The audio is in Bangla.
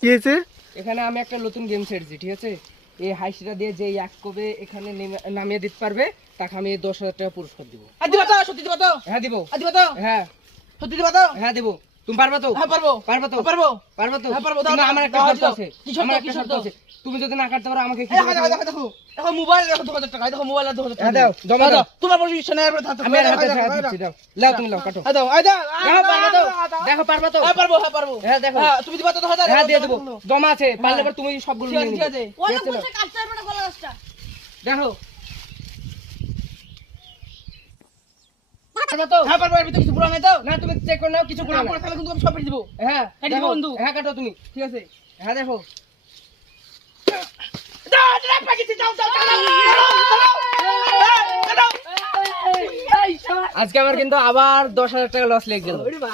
কি হয়েছে? এখানে আমি একটা নতুন গেম ছেড়েছি, ঠিক আছে? এই হাইসিটা দিয়ে যে এক কবে এখানে নামিয়ে দিতে পারবে তাকে আমি 10,000 টাকা পুরস্কার দিব। আর দিবা তো? সত্যি দিবা তো? হ্যাঁ দিব। আর দিবা তো? হ্যাঁ সত্যি দিবা তো? হ্যাঁ দিব। তুমি পারবে তো? হ্যাঁ পারবো। পারবে তো? পারবো। পারবে তো? হ্যাঁ পারবো। কিন্তু আমার একটা দাও, শর্ত দাও। আছে। কি শর্ত? আমার কি একটা শর্ত শর্ত? আছে। তুমি যদি না কাটতে পারো আমাকে কি এই করতে দেখো, হবে? দেখো, দেখো। দেখো মোবাইল দেখো 2000 টাকা। দেখো মোবাইল আর 2000 টাকা। হ্যাঁ দাও, জমা দাও। তোমার পরে ইচ্ছা নাই আর থাকতে। আমি আর হাতে টাকা দিচ্ছি, দাও। লাও তুমি লাও, কাটো। দাও, এই দাও। দেখো পারবে তো? দেখো পারবে তো? হ্যাঁ পারবো, হ্যাঁ পারবো। হ্যাঁ দেখো। হ্যাঁ তুমি দিবা তো 1000? হ্যাঁ দিয়ে দেবো, জমা আছে। পারলে এবার তুমি সবগুলো ঠিক নিয়ে আছে, নিবে। ঠিক আছে। অনেক বছর কাটতে পারবে না গলা গাছটা। দেখো পারবে তো? হ্যাঁ পারবো, এর ভিতরে কিছু পুরা নাই তো? না তুমি চেক করে নাও, কিছু করে না নাও। করে তাহলে কিন্তু আমি সব পেয়ে দিব। হ্যাঁ হ্যাঁ, দেখো, দিব বন্ধু। হ্যাঁ কাটো তুমি। ঠিক আছে। হ্যাঁ দেখো। দাও, দাও, পাকিস্তান যাও, যাও, যাও। আজকে আমার কিন্তু আবার 10,000 টাকা লস লেগে গেল।